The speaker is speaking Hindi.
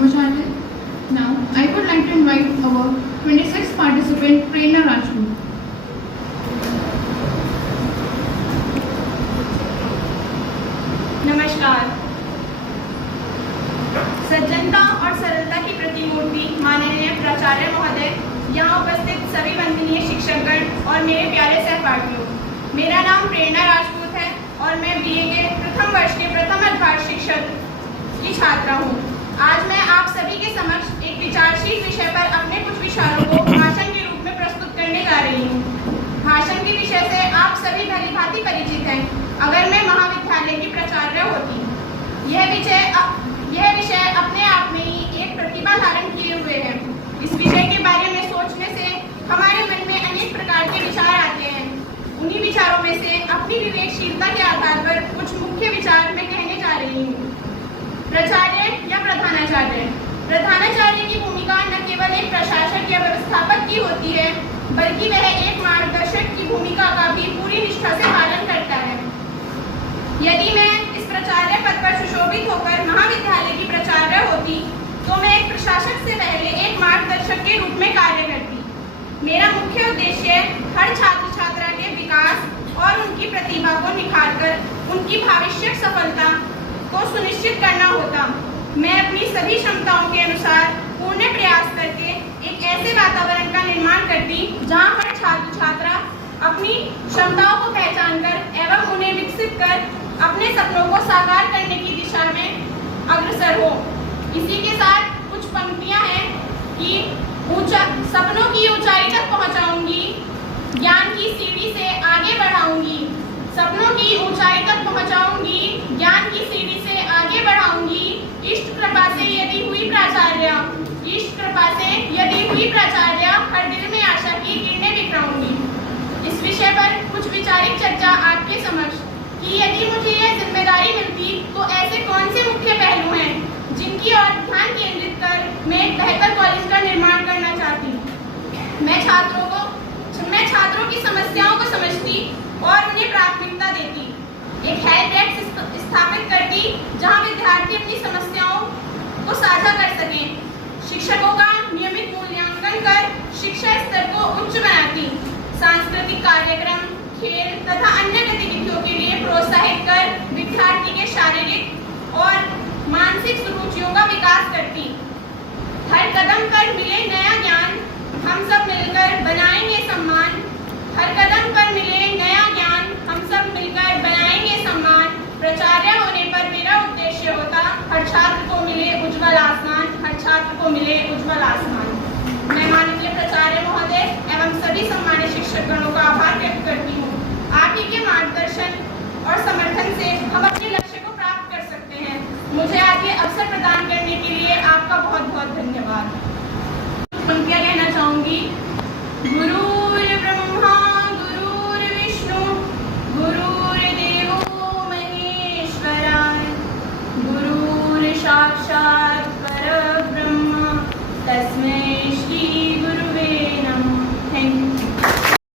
Brahmacharya. Now, I would like to invite our 26th participant, Prerna Rajput. नमस्कार। सज्जनता और सरलता की प्रतिमूर्ति माननीय प्राचार्य महोदय, यहाँ उपस्थित सभी वंदनीय शिक्षकगण और मेरे प्यारे सहपाठियों, मेरा नाम प्रेरणा राजपूत है और मैं बीए के प्रथम वर्ष के प्रथम अध्यापक शिक्षक की छात्रा हूँ। आज मैं आप सभी के समक्ष एक विचारशील विषय पर अपने कुछ विचारों को भाषण के रूप में प्रस्तुत करने जा रही हूँ। भाषण के विषय से आप सभी भलीभांति परिचित हैं। अगर मैं महाविद्यालय की प्राचार्य होती, यह विषय अपने आप में ही एक प्रतिभा धारण किए हुए है। इस विषय के बारे में सोचने से हमारे मन में अनेक प्रकार के विचार आते हैं। उन्हीं विचारों में से अपनी विवेकशीलता के आधार पर कुछ मुख्य विचार मैं कहने जा रही हूँ। प्राचार्य या प्रधानाचार्य। प्रधानाचार्य की भूमिका न केवल एक प्रशासक या व्यवस्थापक की होती है, बल्कि वह एक मार्गदर्शक की भूमिका का भी पूरी निष्ठा से पालन करता है। यदि मैं इस प्राचार्य पद पर सुशोभित होकर महाविद्यालय की प्राचार्य होती, तो मैं एक प्रशासक से पहले एक मार्गदर्शक के रूप में कार्य करती। मेरा मुख्य उद्देश्य हर छात्र छात्रा के विकास और उनकी प्रतिभा को निखारकर उनकी भविष्य सफलता को सुनिश्चित करना होता। मैं अपनी सभी क्षमताओं के अनुसार पूर्ण प्रयास करके एक ऐसे वातावरण का निर्माण करती जहां हर छात्र छात्रा अपनी क्षमताओं को पहचान कर एवं उन्हें विकसित कर अपने सपनों को साकार करने की दिशा में अग्रसर हो। इसी के साथ कुछ पंक्तियां हैं कि सपनों की ऊंचाई तक पहुंचाऊंगी, ज्ञान की सीढ़ी से आगे बढ़ाऊंगी। सपनों की ऊंचाई तक पहुंचाऊंगी, ज्ञान की सीढ़ी से आगे बढ़ाऊंगी। इष्ट कृपा से यदि हुई प्राचार्य, इष्ट कृपा से यदि हुई प्राचार्य, हर दिल में आशा की किरणें बिखराऊंगी। इस विषय पर कुछ वैचारिक चर्चा आपके समक्ष कि यदि मुझे यह जिम्मेदारी मिलती तो ऐसे कौन से मुख्य पहलू हैं जिनकी ओर ध्यान केंद्रित कर मैं एक बेहतर कॉलेज का निर्माण करना चाहती। मैं छात्रों की समस्याओं को समझती और उन्हें प्राथमिकता देती। एक हेल्प डेस्क स्थापित करती जहां विद्यार्थी अपनी समस्याओं को साझा कर सकें। शिक्षकों का नियमित मूल्यांकन कर शिक्षा स्तर को उच्च बनाती। सांस्कृतिक कार्यक्रम, खेल तथा अन्य गतिविधियों के लिए प्रोत्साहित कर विद्यार्थी के शारीरिक और मानसिक रुचियों का विकास करती। हर कदम पर मिले नया ज्ञान, हम सब मिलकर बनाएंगे सम्मान। हर कदम पर मिले नया ज्ञान, हम सब मिलकर बनाएंगे सम्मान। प्राचार्य होने पर मेरा उद्देश्य होता हर छात्र को मिले उज्ज्वल आसमान, हर छात्र को मिले उज्ज्वल आसमान। मैं माननीय प्राचार्य महोदय एवं सभी सम्मानित शिक्षकगणों का आभार व्यक्त करती हूँ। आप ही के मार्गदर्शन और समर्थन से हम अपने लक्ष्य को प्राप्त कर सकते हैं। मुझे आज ये अवसर प्रदान करने के लिए आपका बहुत बहुत धन्यवाद। पंक्तियां कहना चाहूंगी। गुरु